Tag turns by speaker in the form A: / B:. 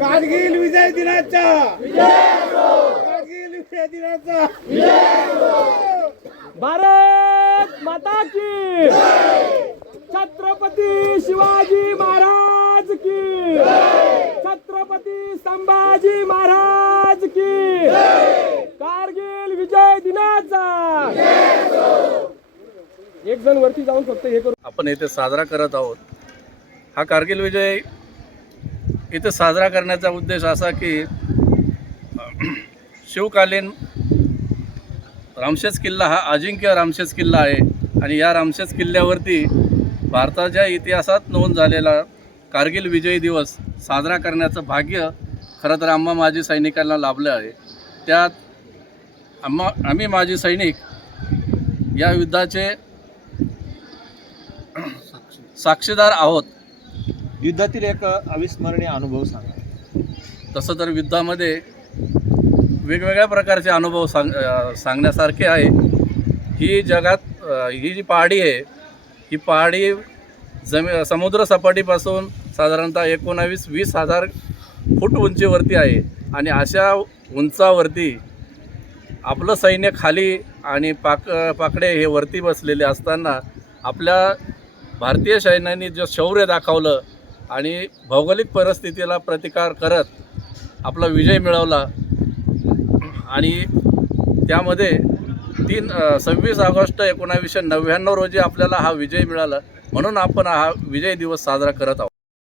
A: कारगिल विजय दिनाचा. कारगिल विजय दिनाचा.
B: भारत माता की छत्रपती शिवाजी महाराज की छत्रपती संभाजी महाराज की कारगिल विजय दिनाचा. एक जण वरती जाऊन फक्त हे करू.
C: आपण येथे साजरा करत आहोत. हा कारगिल विजय इथे साजरा करण्याचा उद्देश असा की शिवकालीन रामशेज किल्ला हा अजिंक्य रामशेज किल्ला आहे. आणि या रामशेज किल्ल्यावरती भारताच्या इतिहासात नोंद झालेला कारगिल विजयी दिवस साजरा करण्याचं भाग्य खरं तर आम्हा माजी सैनिकांना लाभलं आहे. त्यात आम्हा आम्ही माजी सैनिक या युद्धाचे साक्षीदार आहोत.
D: युद्धातील एक अविस्मरणीय अनुभव सांगा.
C: तसं तर युद्धामध्ये वेगवेगळ्या प्रकारचे अनुभव सांग सांगण्यासारखे आहे. ही जगात ही जी पहाडी आहे ही पहाडी जमी समुद्र सपाटीपासून साधारणतः एकोणावीस वीस हजार फूट उंचीवरती आहे. आणि अशा उंचावरती आपलं सैन्य खाली आणि पाक पाकडे हे वरती बसलेले असताना आपल्या भारतीय सैन्याने जे शौर्य दाखवलं आणि भौगोलिक परिस्थितीला प्रतिकार करत आपला विजय मिळवला. आणि त्यामध्ये तीन सव्वीस ऑगस्ट एकोणावीसशे नव्याण्णव रोजी आपल्याला हा विजय मिळाला. म्हणून आपण हा विजय दिवस साजरा करत आहोत.